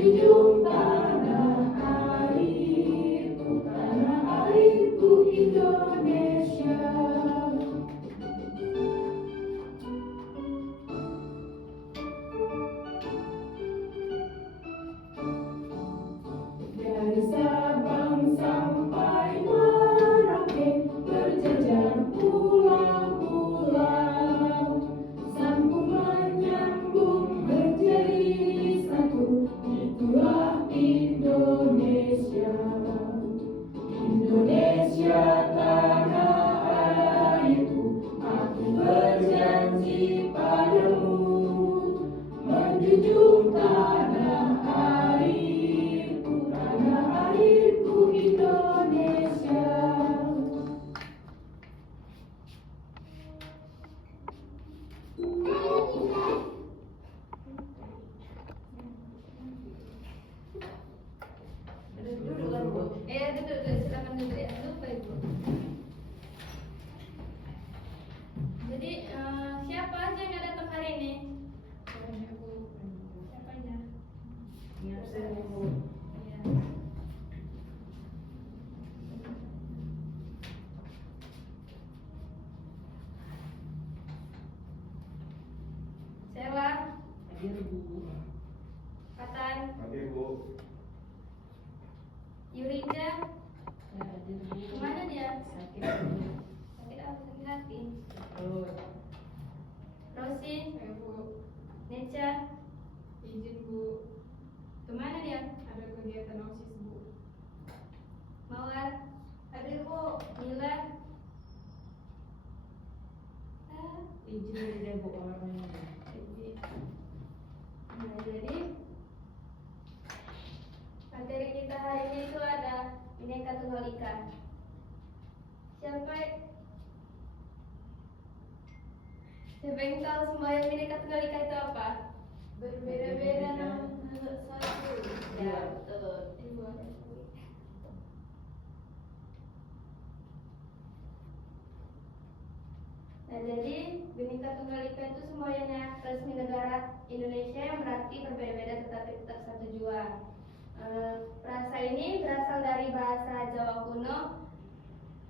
menjunjung tanah airku Indonesia. Dari Sabang sampai Merauke berjajar pulau-pulau, sambung menyambung menjadi satu, itulah Indonesia. Indonesia tanah airku, aku berjanji padamu, menjunjung tanah airku Indonesia. Duduk kan Bu? Duduk, silakan duduk ya. Lupa Ibu. Jadi siapa aja yang datang hari ini? Siapa aja? Iya. Sela. Hadir Bu. Patan. Hadir Bu. Yurija. Hadir Bu. Kemana dia? Sakit Sakit hati. Bu. Rosi. Bu, Neca. izin Bu, Kemana dia? ada kegiatan OSIS Bu. Mawar. Hadir Bu. Nila. Izin aja Bu orangnya. Nah, jadi materi kita hari ini itu ada Bhinneka Tunggal Ika. Siapa yang tahu semboyan Bhinneka Tunggal Ika itu apa? Berbeda-beda namun satu. Ya, betul. Nah, jadi Bhinneka Tunggal Ika itu semboyannya resmi negara Indonesia yang berarti berbeda-beda tetapi tetap satu jua. Frasa ini berasal dari bahasa Jawa kuno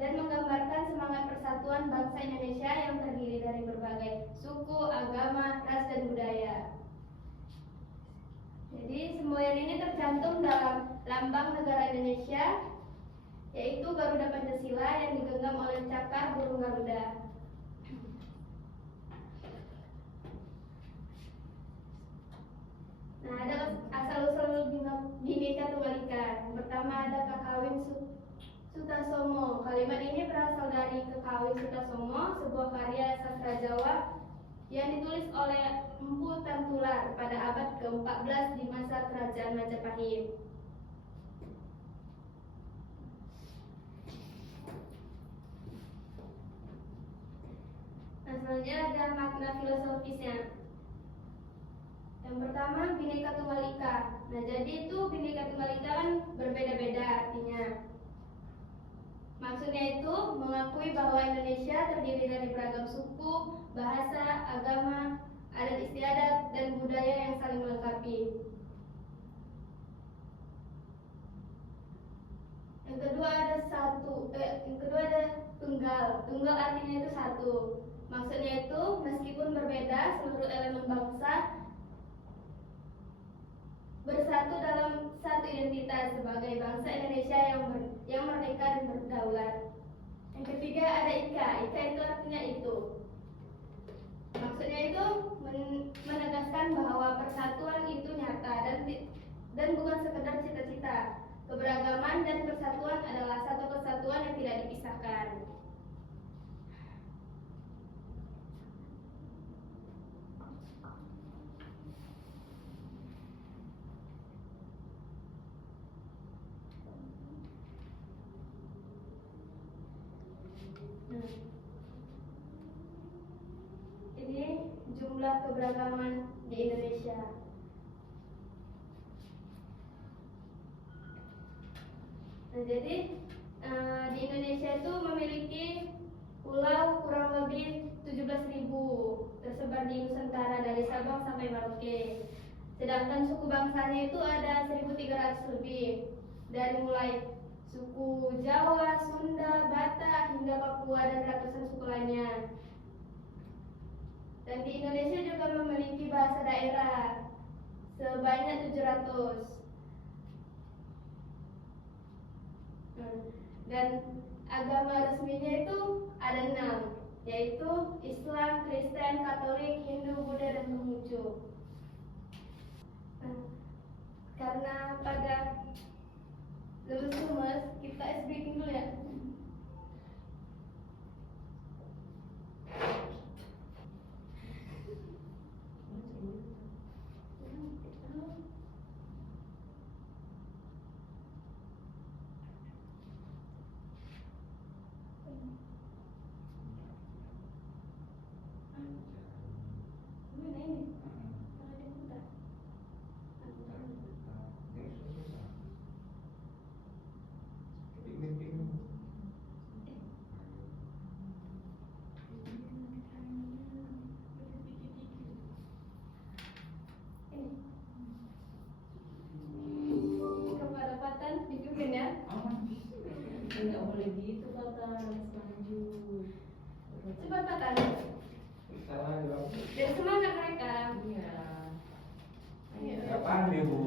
dan menggambarkan semangat persatuan bangsa Indonesia yang terdiri dari berbagai suku, agama, ras, dan budaya. Jadi semboyan ini tercantum dalam lambang negara Indonesia, yaitu Garuda Pancasila yang digenggam oleh cakar burung Garuda. Nah, ada asal-usul Bhinneka Tunggal Ika. Yang pertama ada Kakawin Sutasomo. Kalimat ini berasal dari Kakawin Sutasomo, sebuah karya sastra Jawa yang ditulis oleh Empu Tantular pada abad ke-14 di masa Kerajaan Majapahit. Nah, selanjutnya ada makna filosofisnya. Yang pertama, Bhinneka Tunggal Ika. Nah, jadi itu Bhinneka Tunggal Ika kan berbeda-beda artinya. Maksudnya itu mengakui bahwa Indonesia terdiri dari beragam suku, bahasa, agama, adat istiadat, dan budaya yang saling melengkapi. Yang kedua ada tunggal. Tunggal artinya itu satu. Maksudnya itu meskipun berbeda, seluruh elemen bangsa bersatu dalam satu identitas sebagai bangsa Indonesia yang merdeka dan berdaulat. Yang ketiga ada Ika. Ika itu artinya itu. Maksudnya itu menegaskan bahwa persatuan itu nyata dan bukan sekedar cita-cita. Keberagaman dan persatuan adalah satu kesatuan yang tidak dipisahkan. Ini jumlah keberagaman di Indonesia. Nah, jadi di Indonesia itu memiliki pulau kurang lebih 17.000 tersebar di Nusantara dari Sabang sampai Merauke. Sedangkan suku bangsanya itu ada 1.300 lebih, dari mulai suku Jawa, Sunda, Batak, hingga Papua dan ratusan suku lainnya. Dan di Indonesia juga memiliki bahasa daerah sebanyak 700. Dan agama resminya itu ada 6, yaitu Islam, Kristen, Katolik, Hindu, Buddha, dan Konghucu. Karena pada lemes-lemes, kita ice breaking dulu ya. Gimana ini? Kalau dia putar. Kepada Patan dipimpin ya. Enggak boleh gitu kata lanjut. Cepat Patan. Dan semangat mereka. Iya. Nggak pandai, Bu.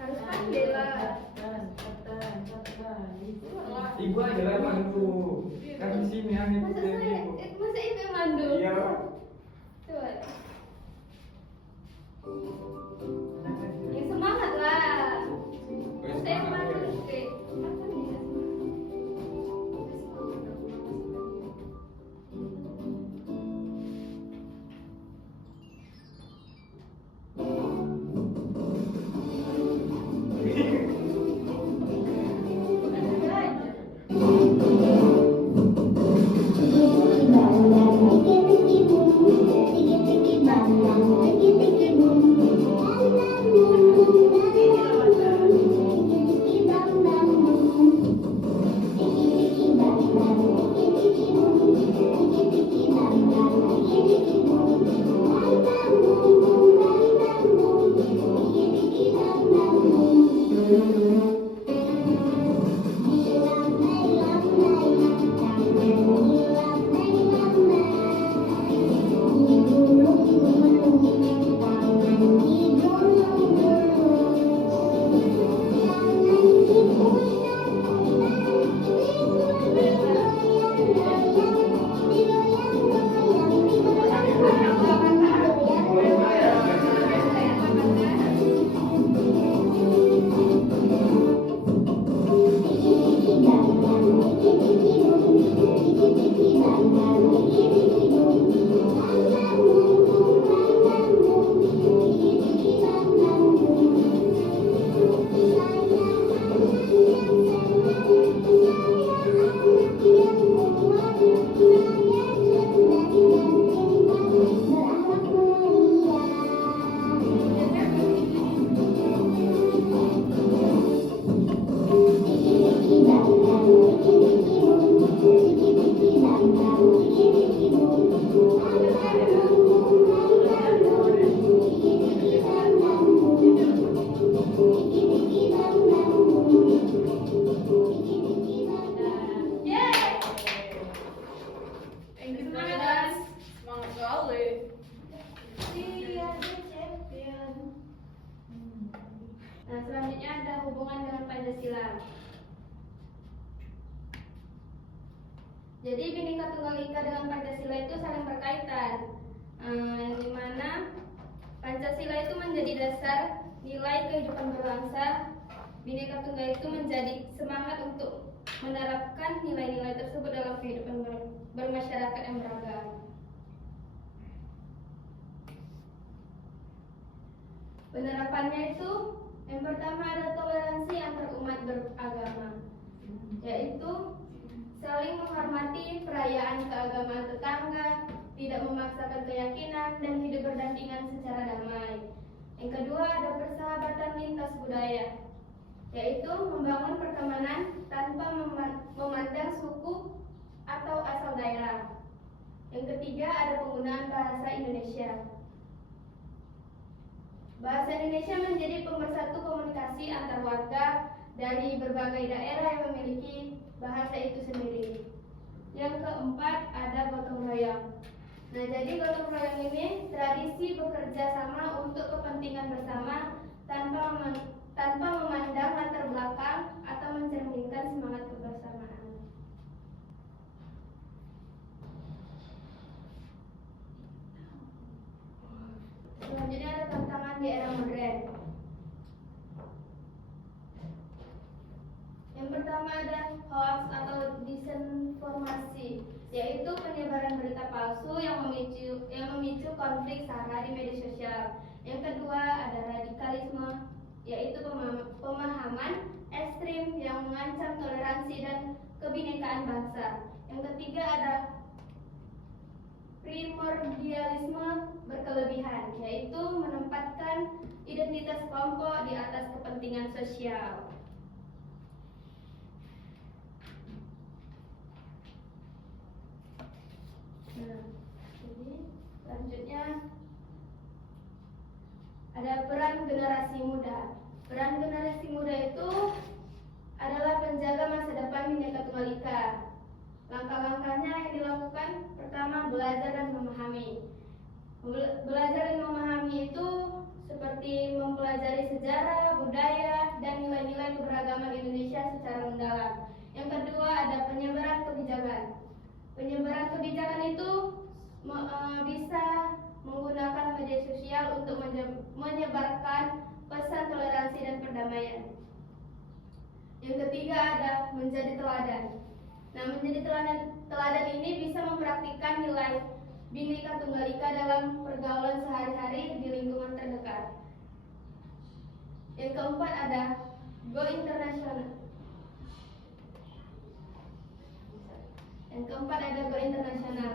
Harus pandai lah. Ibu aja lah bantu. Kan di sini yang Masa ikutin saya, Ibu. masa ibu yang mandu? Iya. Coba. Yang semangat lah. Masa yang mandu? Oke. Apa nih? Nah, selanjutnya ada hubungan dengan Pancasila. Jadi Bhinneka Tunggal Ika dengan Pancasila itu saling berkaitan, yang dimana Pancasila itu menjadi dasar nilai kehidupan berbangsa. Bhinneka Tunggal itu menjadi semangat untuk menerapkan nilai-nilai tersebut dalam kehidupan bermasyarakat yang beragam. Penerapannya itu yang pertama ada toleransi antar umat beragama, yaitu saling menghormati perayaan keagamaan tetangga, tidak memaksakan keyakinan, dan hidup berdampingan secara damai. Yang kedua ada persahabatan lintas budaya, yaitu membangun pertemanan tanpa memandang suku atau asal daerah. Yang ketiga ada penggunaan bahasa Indonesia. Bahasa Indonesia menjadi pemersatu komunikasi antar warga dari berbagai daerah yang memiliki bahasa itu sendiri. Yang keempat ada gotong royong. Nah, jadi gotong royong ini tradisi bekerja sama untuk kepentingan bersama tanpa memandang latar belakang atau mencerminkan semangat kebersamaan. Selanjutnya ada tantangan di era modern. Yang pertama ada hoax atau disinformasi, yaitu penyebaran berita palsu yang memicu konflik sara di media sosial. Yang kedua ada radikalisme, yaitu pemahaman ekstrim yang mengancam toleransi dan kebinekaan bangsa. Yang ketiga ada primordialisme berkelebihan, yaitu menempatkan identitas kelompok di atas kepentingan sosial. Nah, jadi selanjutnya ada peran generasi muda. Peran generasi muda itu adalah penjaga masa depan Bhinneka Tunggal Ika. Langkah-langkahnya yang dilakukan, pertama belajar dan memahami. Belajar dan memahami itu seperti mempelajari sejarah, budaya, dan nilai-nilai keberagaman Indonesia secara mendalam. Yang kedua ada penyebaran kebijakan. Penyebaran kebijakan itu bisa menggunakan media sosial untuk menyebarkan pesan toleransi dan perdamaian. Yang ketiga ada menjadi teladan. Nah, menjadi teladan ini bisa mempraktikkan nilai Bhinneka Tunggal Ika dalam pergaulan sehari-hari di lingkungan terdekat. Yang keempat ada go international. Yang keempat ada go internasional.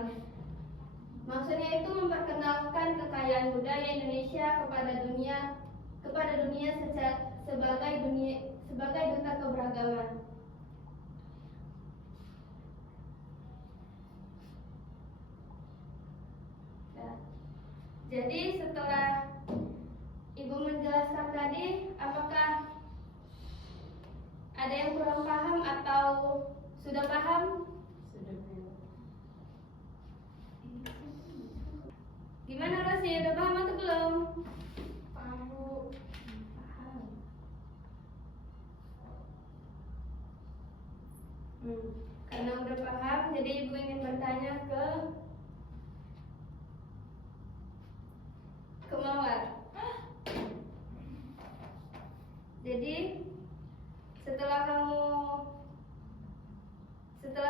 Maksudnya itu memperkenalkan kekayaan budaya Indonesia kepada dunia sebagai duta keberagaman. Nah, jadi setelah Ibu menjelaskan tadi, apakah ada yang kurang paham atau sudah paham? Gimana Rosi, udah paham atau belum? Paham, Bu. Paham. Karena udah paham, jadi Ibu ingin bertanya ke Mawar. Jadi setelah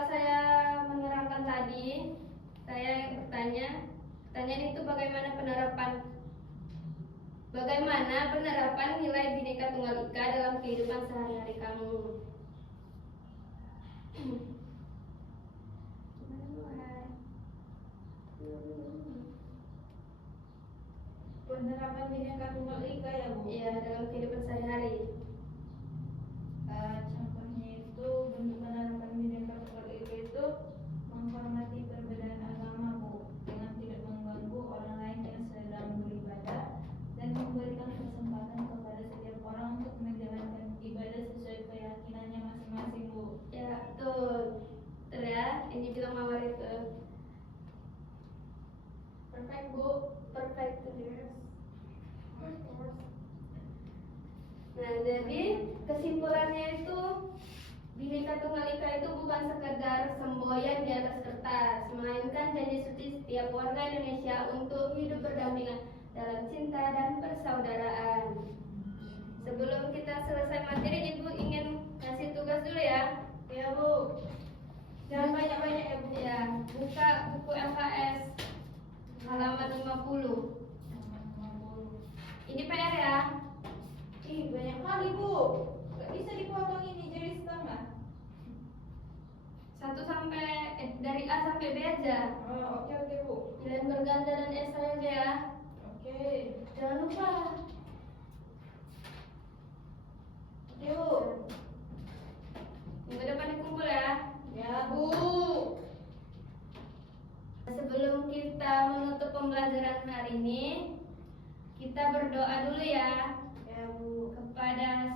saya menerangkan tadi, saya yang bertanya. Pertanyaan itu bagaimana penerapan nilai Bhinneka Tunggal Ika dalam kehidupan sehari-hari kamu? Penerapan Bhinneka Tunggal Ika ya, Bu? Iya, dalam kehidupan sehari-hari. Contohnya itu bentuk penerapan Bhinneka Tunggal Ika itu menghormati perbedaan agama, Bu, dengan tidak mengganggu orang lain yang sedang beribadah dan memberikan kesempatan kepada setiap orang untuk menjalankan ibadah sesuai keyakinannya masing-masing, Bu. Ya, betul. Betul ya, ini bilang Mawar itu. Perfect, Bu. Perfect, yes. Nah, jadi kesimpulannya itu Bhinneka Tunggal Ika itu bukan sekedar semboyan di atas kertas, melainkan janji suci setiap warga Indonesia untuk hidup berdampingan dalam cinta dan persaudaraan. Sebelum kita selesai materi, Ibu ingin kasih tugas dulu ya. Ya, Bu. Jangan banyak-banyak ya, Bu. Ya, buka buku LKS halaman 50. Ini PR ya. Ih, banyak kali, Bu. Gak bisa dipotong ini jadi setengah. Dari A sampai B aja. Oh, oke, Bu. Pilihan berganda dan esai aja ya. Oke. Jangan lupa. Oke, Bu. Minggu depan dikumpul ya. Ya, Bu. Sebelum kita menutup pembelajaran hari ini, Kita berdoa dulu ya Ya Bu. kepada